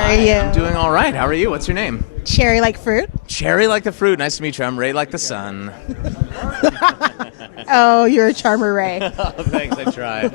How are you? I'm doing all right. How are you? What's your name? Cherry like fruit? Cherry like the fruit. Nice to meet you. I'm Ray like the sun. Oh, you're a charmer, Ray. Oh, thanks. I try.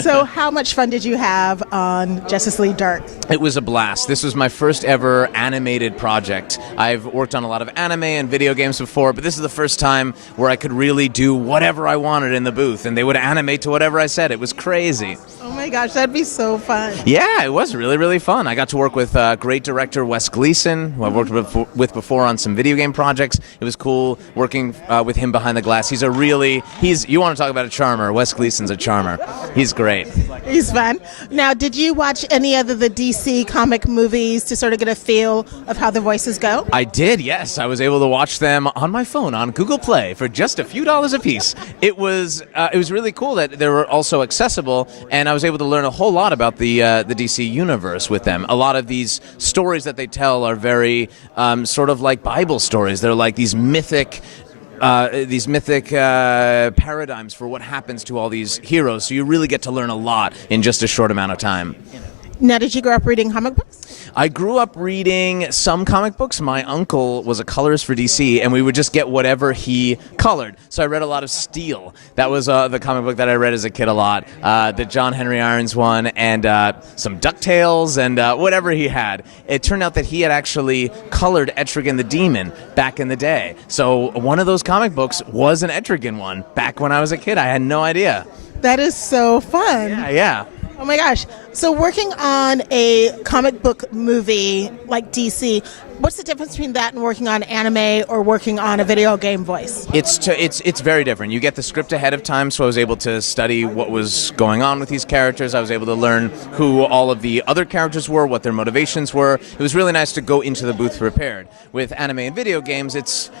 So how much fun did you have on Justice League Dark? It was a blast. This was my first ever animated project. I've worked on a lot of anime and video games before, but this is the first time where I could really do whatever I wanted in the booth, and they would animate to whatever I said. It was crazy. Oh my gosh, that'd be so fun. Yeah, it was really, really fun. I got to work with great director Wes Gleason, who I've worked with before on some video game projects. It was cool working with him behind the glass. You want to talk about a charmer. Wes Gleason's a charmer. He's great. He's fun. Now, did you watch any of the DC comic movies to sort of get a feel of how the voices go? I did, yes. I was able to watch them on my phone on Google Play for just a few dollars a piece. It was really cool that they were also accessible, and I was able to learn a whole lot about the DC universe with them. A lot of these stories that they tell are very sort of like Bible stories. They're like these mythic paradigms for what happens to all these heroes. So you really get to learn a lot in just a short amount of time. Now, did you grow up reading comic books? I grew up reading some comic books. My uncle was a colorist for DC, and we would just get whatever he colored. So I read a lot of S.H.I.E.L.D. That was the comic book that I read as a kid a lot. The John Henry Irons one, and some DuckTales, and whatever he had. It turned out that he had actually colored Etrigan the Demon back in the day. So one of those comic books was an Etrigan one back when I was a kid. I had no idea. That is so fun. Yeah. Oh my gosh. So working on a comic book movie like DC, what's the difference between that and working on anime or working on a video game voice? It's very different. You get the script ahead of time, so I was able to study what was going on with these characters. I was able to learn who all of the other characters were, what their motivations were. It was really nice to go into the booth prepared. With anime and video games, it's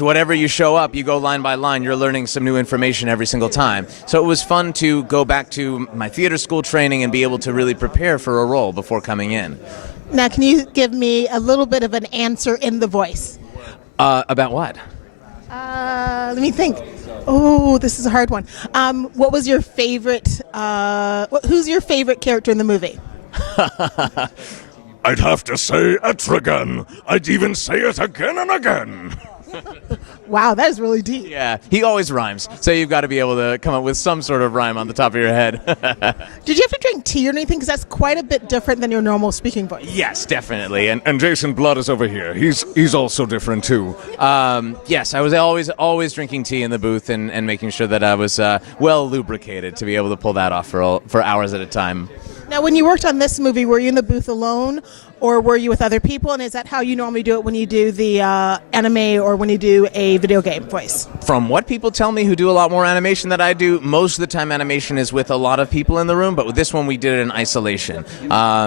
whatever you show up, you go line by line, you're learning some new information every single time. So it was fun to go back to my theater school training and be able to really prepare for a role before coming in. Now, can you give me a little bit of an answer in the voice? About what? Let me think. Oh, this is a hard one. What was your favorite, who's your favorite character in the movie? I'd have to say Etrigan. I'd even say it again and again. Wow, that is really deep. Yeah, he always rhymes, so you've got to be able to come up with some sort of rhyme on the top of your head. Did you have to drink tea or anything? Because that's quite a bit different than your normal speaking voice. Yes, definitely. And Jason Blood is over here. He's also different too. Yes, I was always drinking tea in the booth and making sure that I was well lubricated to be able to pull that off for hours at a time. Now, when you worked on this movie, were you in the booth alone, or were you with other people? And is that how you normally do it when you do the anime or when you do a video game voice? From what people tell me who do a lot more animation than I do, most of the time animation is with a lot of people in the room, but with this one we did it in isolation.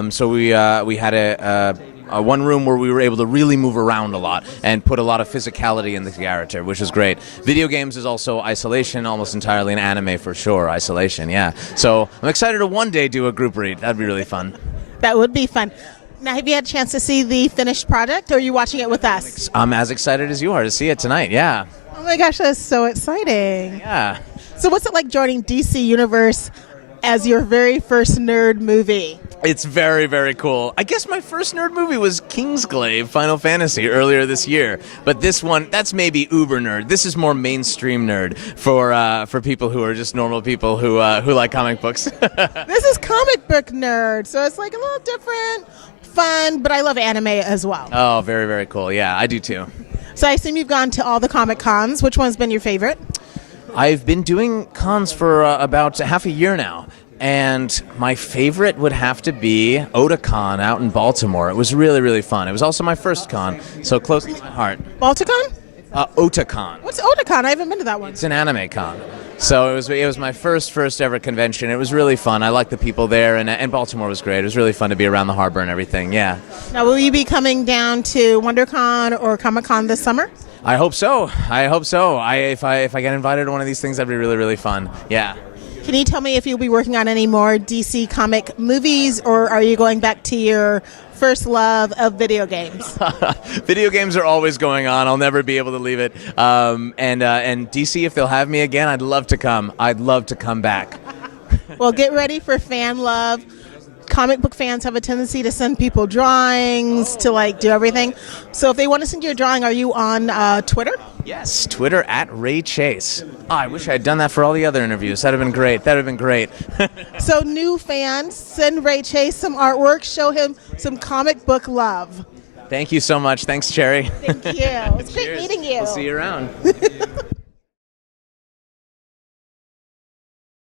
So we had a one room where we were able to really move around a lot and put a lot of physicality in the character, which is great. Video games is also isolation, almost entirely in anime for sure, isolation, yeah. So I'm excited to one day do a group read. That'd be really fun. That would be fun. Now, have you had a chance to see the finished product, or are you watching it with us? I'm as excited as you are to see it tonight, yeah. Oh my gosh, that's so exciting. Yeah. So what's it like joining DC Universe as your very first nerd movie? It's very, very cool. I guess my first nerd movie was Kingsglaive Final Fantasy earlier this year. But this one, that's maybe uber nerd. This is more mainstream nerd for people who are just normal people who like comic books. This is comic book nerd, so it's like a little different, fun, but I love anime as well. Oh, very, very cool. Yeah, I do too. So I assume you've gone to all the Comic Cons. Which one's been your favorite? I've been doing cons for about half a year now. And my favorite would have to be Otakon out in Baltimore. It was really, really fun. It was also my first con, so close to my heart. Balticon? Otakon. What's Otakon? I haven't been to that one. It's an anime con. So it was my first ever convention. It was really fun. I liked the people there, and Baltimore was great. It was really fun to be around the harbor and everything, yeah. Now, will you be coming down to WonderCon or Comic-Con this summer? I hope so. If I get invited to one of these things, that'd be really, really fun, yeah. Can you tell me if you'll be working on any more DC comic movies, or are you going back to your first love of video games? Video games are always going on. I'll never be able to leave it. And DC, if they'll have me again, I'd love to come. I'd love to come back. Well, get ready for fan love. comic book fans have a tendency to send people drawings to like do everything. So if they want to send you a drawing, are you on Twitter? Yes, Twitter at Ray Chase. Oh, I wish I had done that for all the other interviews. That'd have been great. That'd have been great. So new fans, send Ray Chase some artwork, show him some comic book love. Thank you so much. Thanks, Cherry. Thank you. It's great Cheers. meeting you. We'll see you around.